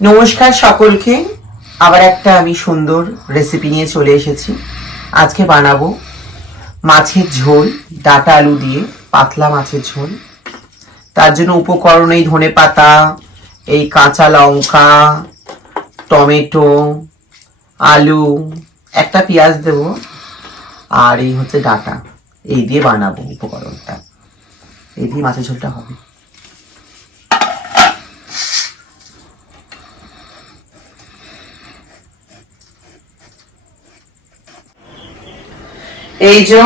নমস্কার সকলকে। আবার একটা আমি সুন্দর রেসিপি নিয়ে চলে এসেছি। আজকে বানাবো মাছের ঝোল, ডাঁটা আলু দিয়ে পাতলা মাছের ঝোল। তার জন্য উপকরণ এই ধনেপাতা, এই কাঁচা লঙ্কা, টমেটো, আলু, একটা পেঁয়াজ দেবো, আর এই হচ্ছে ডাঁটা। এই দিয়ে বানাবো উপকরণটা, এই দিয়ে মাছের ঝোলটা হবে। এই যে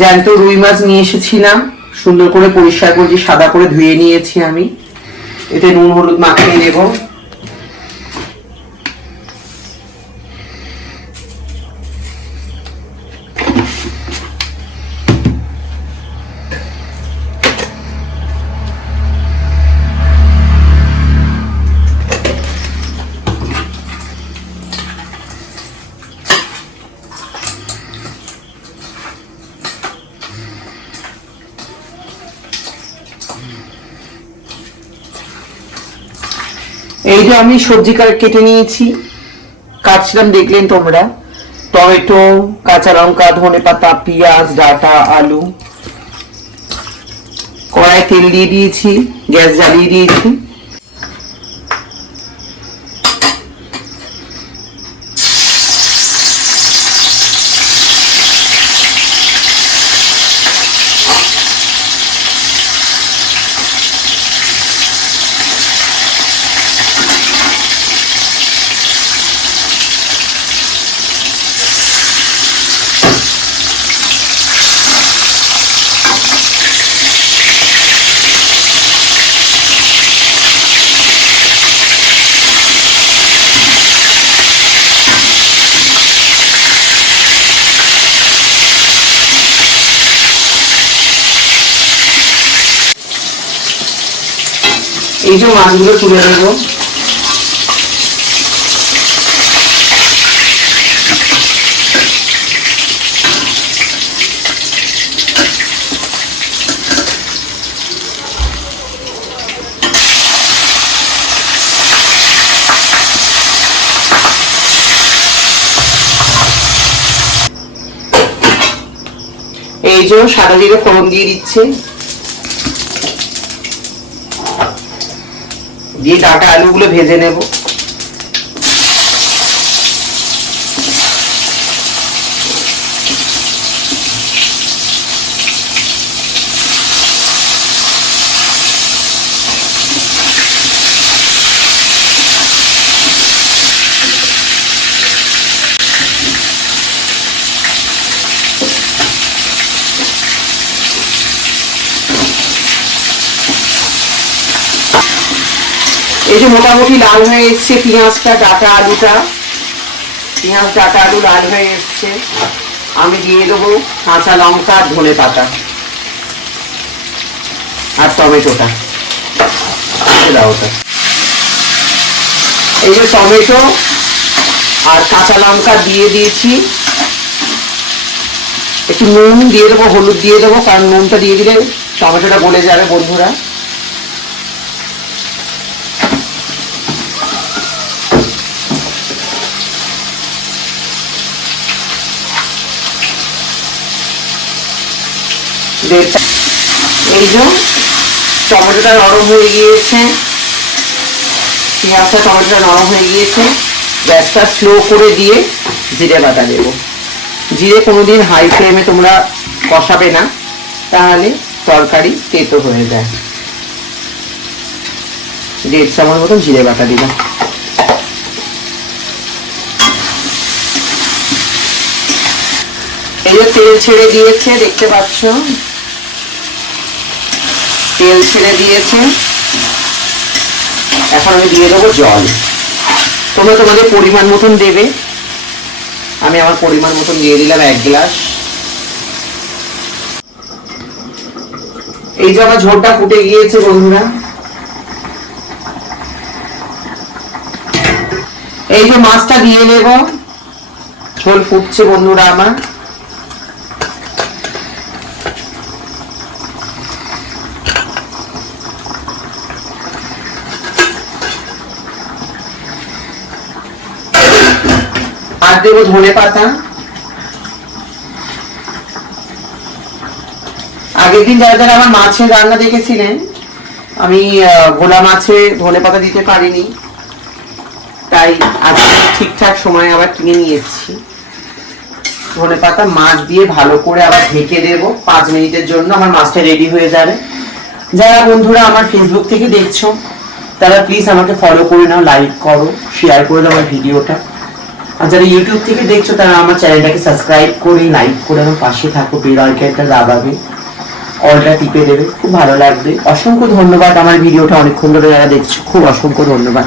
জ্যান্ত রুই মাছ নিয়ে এসেছিলাম, সুন্দর করে পরিষ্কার করে সাদা করে ধুয়ে নিয়েছি আমি। এতে নুন হলুদ মাখিয়ে নেব। এই যে আমি সবজি কেটে নিয়েছি, কাটছিলাম দেখলেন তোমরা। টমেটো, কাঁচা লঙ্কা, ধনেপাতা, পেঁয়াজ, ডাঁটা, আলু। কড়াই তেল দিয়ে দিয়েছি, গ্যাস জ্বালিয়ে দিয়েছি। এই যে মাছগুলো তুলে নেব। এই যে সাদা জিরে ফোড়ন দিয়ে দিচ্ছে, দিয়ে ডাঁটা আলুগুলো ভেজে নেব। এই যে মোটামুটি লাল হয়ে এসছে পেঁয়াজটা, ডাঁটা আলুটা। পেঁয়াজ, ডাঁটা, আলু লাল হয়ে এসছে। আমি দিয়ে দেবো কাঁচা লঙ্কা, ধনেপাতা আর টমেটোটা। এই যে টমেটো আর কাঁচা লঙ্কা দিয়ে দিয়েছি। একটু নুন দিয়ে দেবো, হলুদ দিয়ে দেবো, কারণ নুনটা দিয়ে দিলে টমেটোটা গলে যাবে বন্ধুরা। এই যে টমেটোটা নরম হয়ে গিয়েছে, পেঁয়াজটা টমেটোটা নরম হয়ে গিয়েছে। গ্যাসটা স্লো করে দিয়ে জিরে বাটা দেবো। জিরে কোনোদিন হাই ফ্লেমে তোমরা কষাবে না, তাহলে তরকারি তেতো হয়ে যায়। 1.5 চামচ মতন জিরে বাটা দিলাম। এই যে তেল ছেড়ে দিয়েছে, দেখতে পাচ্ছ, তেল ছেড়ে দিয়েছে। এখন আমি দিয়ে দেবো জল। তোমরা তোমাদের পরিমাণ মতন দেবে। আমি আমার পরিমাণ মতন দিয়ে দিলাম 1 গ্লাস। এই যে আমার ঝোলটা ফুটে গিয়েছে বন্ধুরা। এই যে মাছটা দিয়ে নেব। ঝোল ফুটছে বন্ধুরা আমার। আর দেবো ধনে পাতা। আগের দিন যারা যারা আমার মাছের রান্না দেখেছিলেন, আমি ভোলা মাছে ধনে পাতা দিতে পারিনি, তাই আজকে ঠিকঠাক সময় আবার কিনে নিয়ে এসেছি ধনে পাতা। মাছ দিয়ে ভালো করে আবার ঢেকে দেবো 5 মিনিটের জন্য, আমার মাছটা রেডি হয়ে যাবে। যারা বন্ধুরা আমার ফেসবুক থেকে দেখছো তারা প্লিজ আমাকে ফলো করে নাও, লাইক করো, শেয়ার করে দাও আমার ভিডিওটা। আর যারা ইউটিউব থেকে দেখছো তারা আমার চ্যানেলটাকে সাবস্ক্রাইব করে লাইক করে আমার পাশে থাকো, বেল আইকনটা দাবাবে, অলটা টিপে দেবে, খুব ভালো লাগবে। অসংখ্য ধন্যবাদ আমার ভিডিওটা অনেকক্ষণ ধরে যারা দেখছো, খুব অসংখ্য ধন্যবাদ।